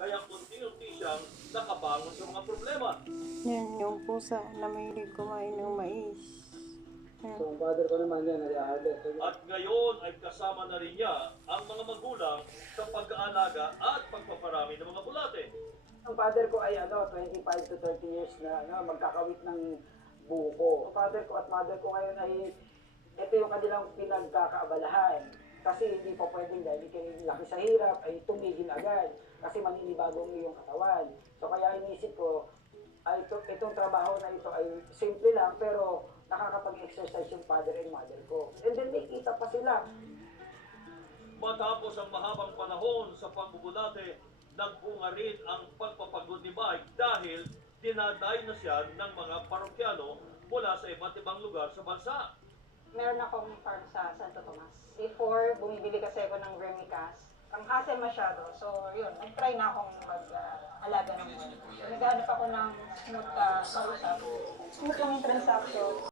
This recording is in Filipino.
kaya unti-unti siyang nakabangon sa mga problema. Yan, yung pusa na mahilig kumain ng mais. Yan. So, ang father ko naman yan, ay harvest. At ngayon ay kasama na rin niya ang mga magulang sa pag-aalaga at pagpaparami ng mga bulate. Ang father ko ay 25 to 30 years na magkakawit ng buko. Ang father ko at mother ko ngayon ay ito yung kanilang pinagkakaabalahan. Kasi hindi po pwedeng dahil kayo laki sa hirap ay tumigil agad. Kasi maninibago ang iyong katawan. So kaya inisip ko, ay itong trabaho na ito ay simple lang pero nakakapag-exercise yung father and mother ko. And then may kita pa sila. Matapos ang mahabang panahon sa pagbubulate, nagbunga rin ang pagpapagod ni Mike dahil dinaday na siya ng mga parokyano mula sa iba't ibang lugar sa bansa. Meron akong farm sa Santo Tomas. Before, bumibili kasi ako ng vermicast. Ang hassle masyado. So, yun, nag-try na akong mag-alaga ng worm. Naghanap ako ng smooth kausap. Smooth lang yung transaction.